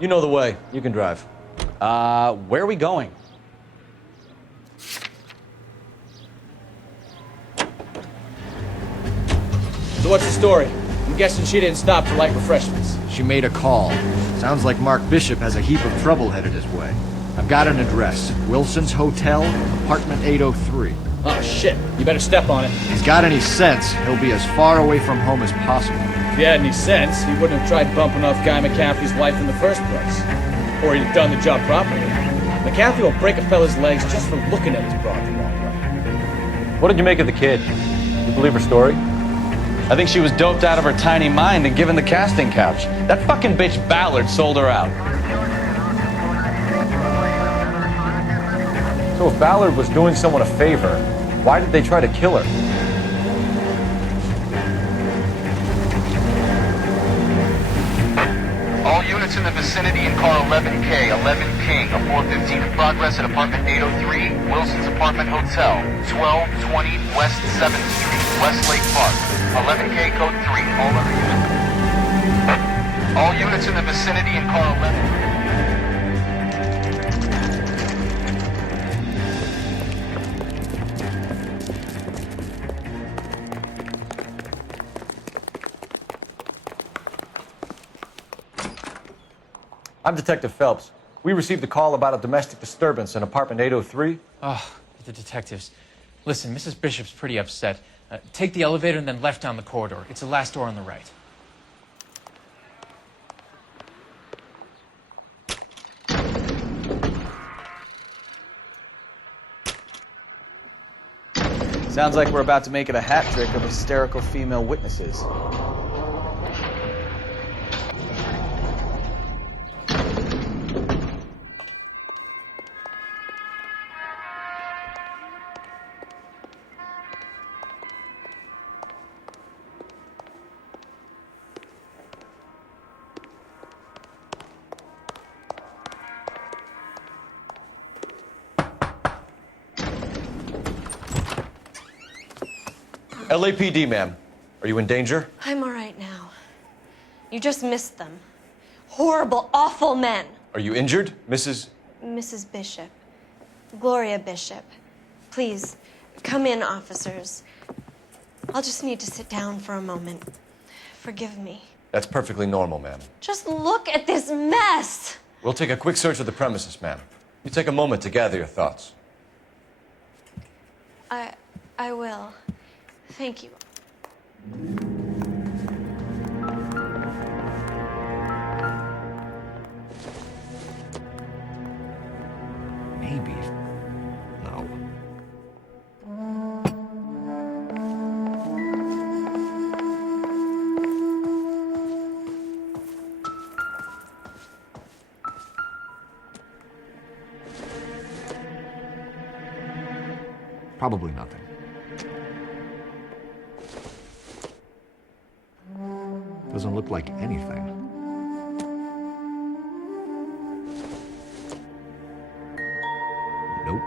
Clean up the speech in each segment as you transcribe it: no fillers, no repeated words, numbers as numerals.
You know the way. You can drive. Where are we going? So what's the story? I'm guessing she didn't stop for light refreshments. She made a call. Sounds like Mark Bishop has a heap of trouble headed his way. I've got an address. Wilson's Hotel, apartment 803. Oh shit, you better step on it. If he's got any sense, he'll be as far away from home as possible. If he had any sense, he wouldn't have tried bumping off Guy McCaffrey's wife in the first place. Or he'd have done the job properly. McCaffrey will break a fella's legs just for looking at his broad the wrong way. What did you make of the kid? You believe her story? I think she was doped out of her tiny mind and given the casting couch. That fucking bitch Ballard sold her out. So if Ballard was doing someone a favor, why did they try to kill her? All units in the vicinity in car 11K, 11 King, a 415 in progress at apartment 803, Wilson's Apartment Hotel, 1220 West 7th Street, Westlake Park. 11K code 3, all units in the vicinity in car 11. I'm Detective Phelps. We received a call about a domestic disturbance in apartment 803. Oh, the detectives. Listen, Mrs. Bishop's pretty upset. Take the elevator and then left down the corridor. It's the last door on the right. Sounds like we're about to make it a hat trick of hysterical female witnesses. LAPD, ma'am. Are you in danger? I'm all right now. You just missed them. Horrible, awful men. Are you injured, Mrs.? Mrs. Bishop. Gloria Bishop. Please, come in, officers. I'll just need to sit down for a moment. Forgive me. That's perfectly normal, ma'am. Just look at this mess! We'll take a quick search of the premises, ma'am. You take a moment to gather your thoughts. I will. Thank you. Maybe. No. Probably nothing. Doesn't look like anything. Nope.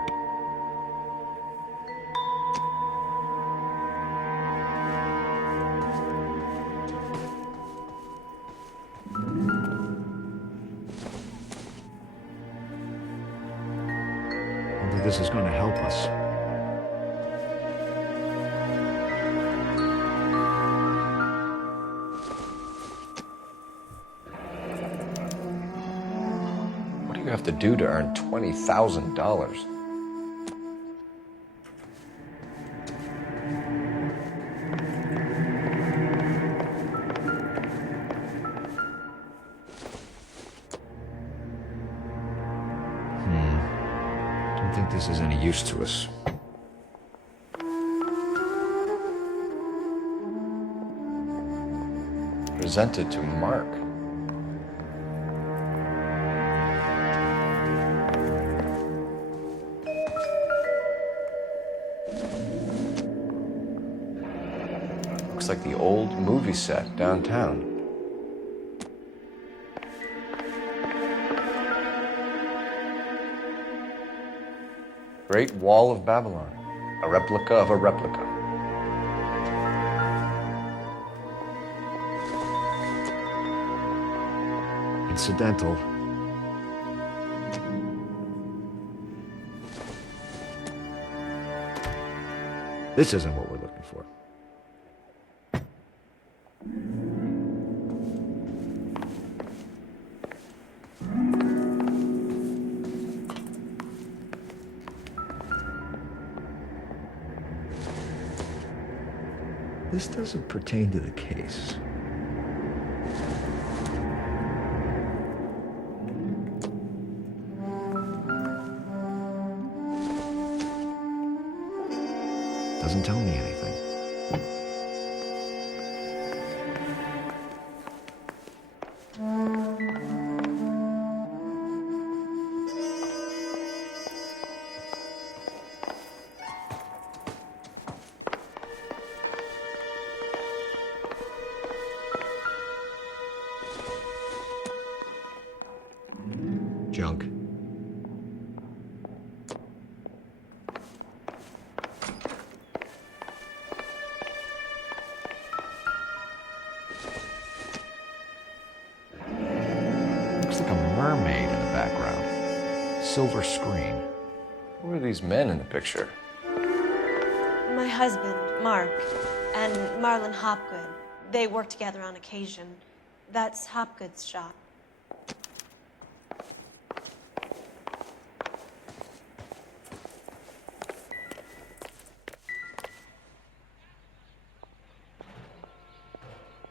Wonder this is going to help us. What do you have to do to earn $20,000? Don't think this is any use to us. Presented to Mark. Looks like the old movie set downtown. Great Wall of Babylon. A replica of a replica. Incidental, This isn't what we're looking for. This doesn't pertain to the case. Doesn't tell me anything. Junk. Looks like a mermaid in the background. Silver screen. Who are these men in the picture? My husband, Mark, and Marlon Hopgood. They work together on occasion. That's Hopgood's shop.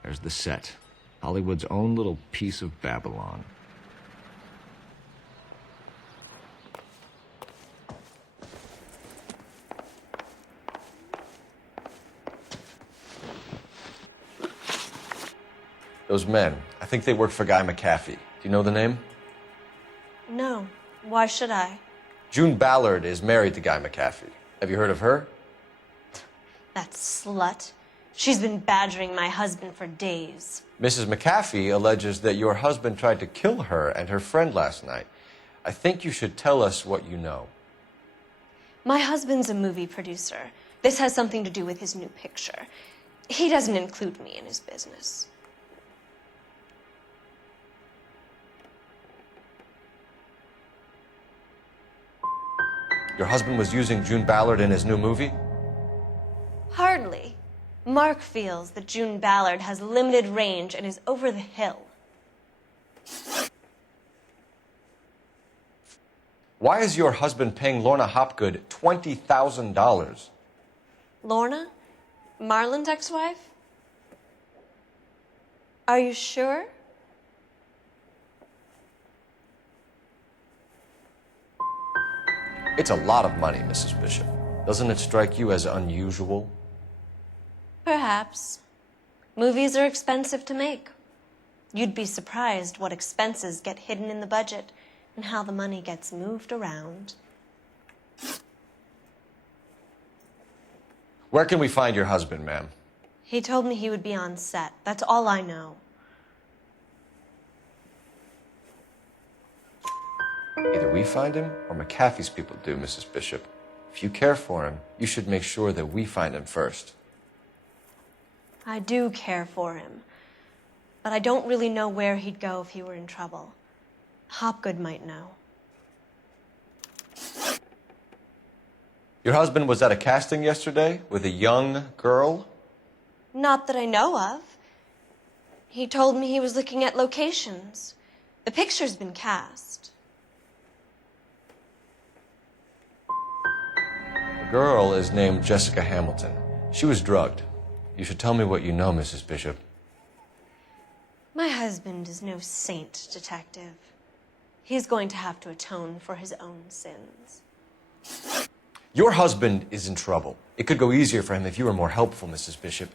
There's the set. Hollywood's own little piece of Babylon. Those men. I think they work for Guy McAfee. Do you know the name? No. Why should I? June Ballard is married to Guy McAfee. Have you heard of her? That slut. She's been badgering my husband for days. Mrs. McAfee alleges that your husband tried to kill her and her friend last night. I think you should tell us what you know. My husband's a movie producer. This has something to do with his new picture. He doesn't include me in his business. Your husband was using June Ballard in his new movie? Hardly. Mark feels that June Ballard has limited range and is over the hill. Why is your husband paying Lorna Hopgood $20,000? Lorna? Marlon's ex-wife? Are you sure? It's a lot of money, Mrs. Bishop. Doesn't it strike you as unusual? Perhaps. Movies are expensive to make. You'd be surprised what expenses get hidden in the budget and how the money gets moved around. Where can we find your husband, ma'am? He told me he would be on set. That's all I know. Either we find him or McAfee's people do, Mrs. Bishop. If you care for him, you should make sure that we find him first. I do care for him, but I don't really know where he'd go if he were in trouble. Hopgood might know. Your husband was at a casting yesterday with a young girl? Not that I know of. He told me he was looking at locations. The picture's been cast. The girl is named Jessica Hamilton. She was drugged. You should tell me what you know, Mrs. Bishop. My husband is no saint, Detective. He's going to have to atone for his own sins. Your husband is in trouble. It could go easier for him if you were more helpful, Mrs. Bishop.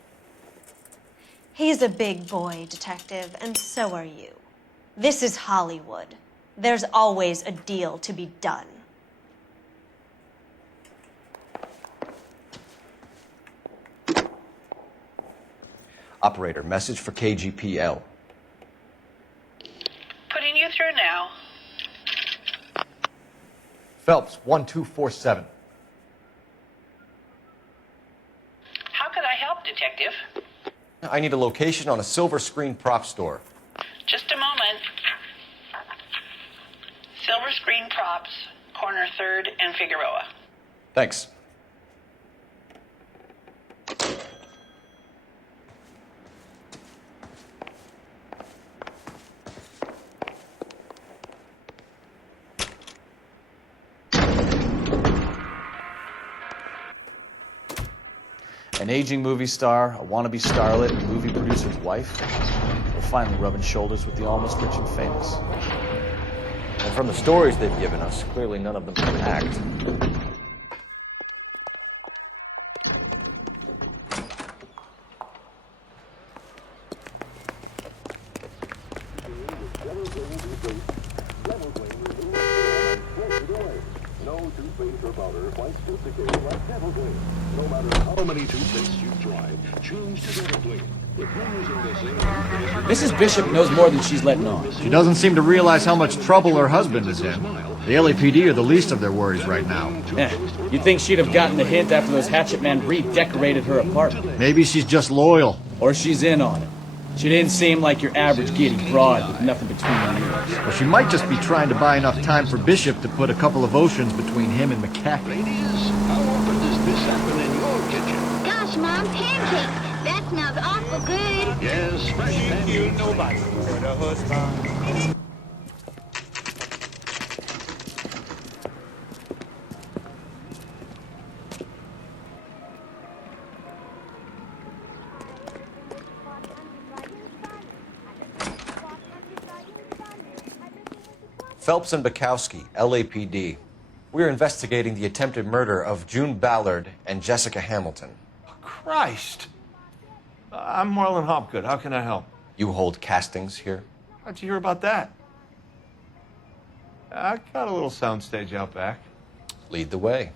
He's a big boy, Detective, and so are you. This is Hollywood. There's always a deal to be done. Operator, message for KGPL. Putting you through now. Phelps, 1247. How could I help, Detective? I need a location on a silver screen prop store. Just a moment. Silver Screen Props, corner 3rd and Figueroa. Thanks. An aging movie star, a wannabe starlet, and movie producer's wife. We're finally rubbing shoulders with the almost rich and famous. And from the stories they've given us, clearly none of them can act. No matter how many toothpastes you've tried, change to Dental Clean. If you're using the same toothpaste... Mrs. Bishop knows more than she's letting on. She doesn't seem to realize how much trouble her husband is in. The LAPD are the least of their worries right now. You'd think she'd have gotten the hint after those hatchet men redecorated her apartment. Maybe she's just loyal. Or she's in on it. She didn't seem like your average giddy broad with nothing between her ears. Or she might just be trying to buy enough time for Bishop to put a couple of oceans between him and McAfee. Ladies, how often does this happen in your kitchen? Gosh, Mom, pancakes. That smells awful good. Yes, fresh pancakes. Nobody but a husband. Phelps and Bukowski, LAPD. We're investigating the attempted murder of June Ballard and Jessica Hamilton. Christ. I'm Marlon Hopgood. How can I help? You hold castings here? How'd you hear about that? I got a little soundstage out back. Lead the way.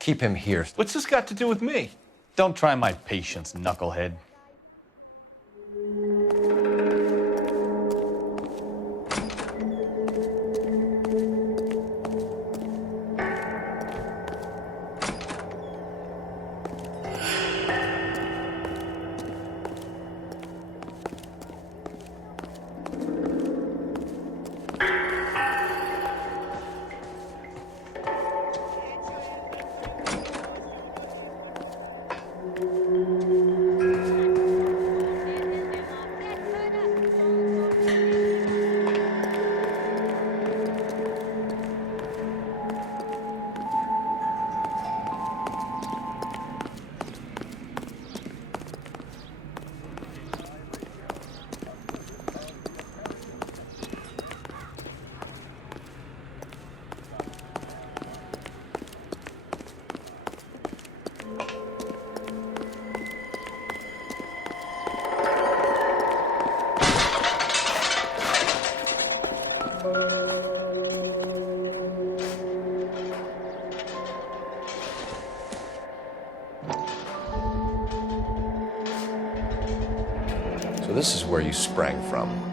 Keep him here. What's this got to do with me? Don't try my patience, knucklehead. So this is where you sprang from.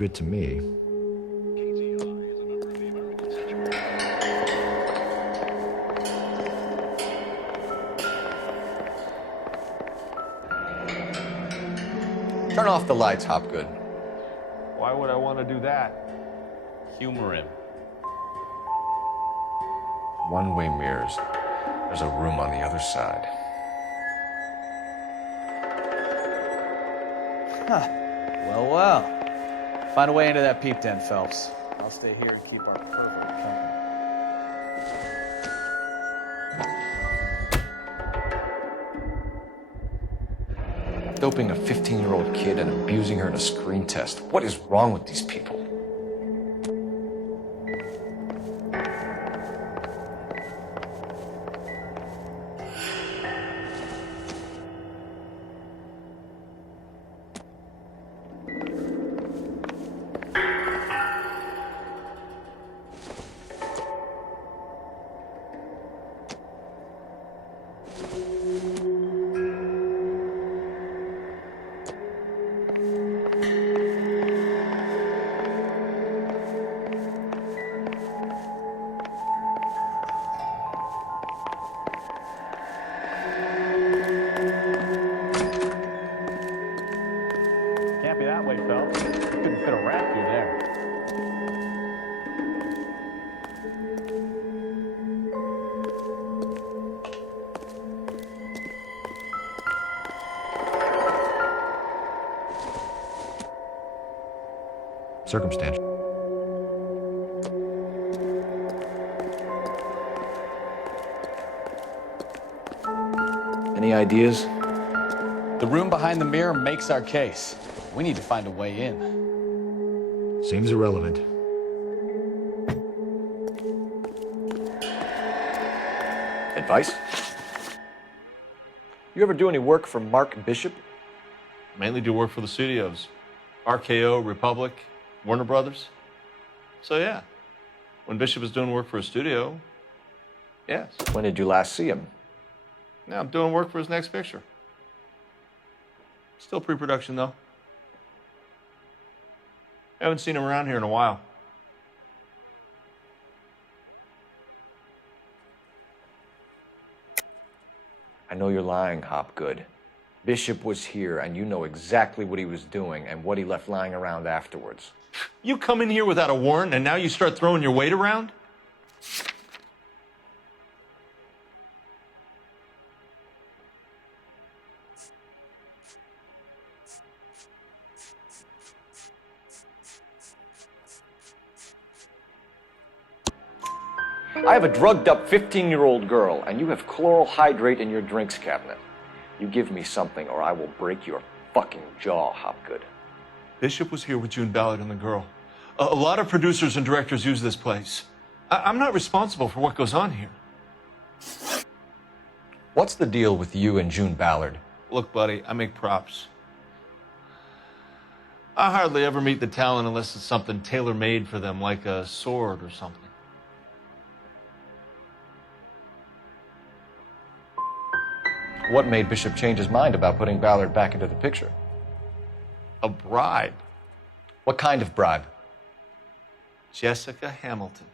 good to me. Turn off the lights, Hopgood. Why would I want to do that? Humor him. One-way mirrors. There's a room on the other side. Huh. Well, well. Find a way into that peep den, Phelps. I'll stay here and keep our perfect company. Doping a 15-year-old kid and abusing her in a screen test. What is wrong with these people? Can't be that way, Phelps. You couldn't fit a rat through there. Circumstantial. Any ideas? The room behind the mirror makes our case. We need to find a way in. Seems irrelevant. Advice? You ever do any work for Mark Bishop? Mainly do work for the studios. RKO, Republic, Warner Brothers. So yeah, when Bishop is doing work for a studio, yes. When did you last see him? Now I'm doing work for his next picture. Still pre-production though. Haven't seen him around here in a while. I know you're lying, Hopgood. Bishop was here, and you know exactly what he was doing and what he left lying around afterwards. You come in here without a warrant and now you start throwing your weight around? I have a drugged-up 15-year-old girl, and you have chloral hydrate in your drinks cabinet. You give me something, or I will break your fucking jaw, Hopgood. Bishop was here with June Ballard and the girl. A lot of producers and directors use this place. I'm not responsible for what goes on here. What's the deal with you and June Ballard? Look, buddy, I make props. I hardly ever meet the talent unless it's something tailor-made for them, like a sword or something. What made Bishop change his mind about putting Ballard back into the picture? A bribe. What kind of bribe? Jessica Hamilton.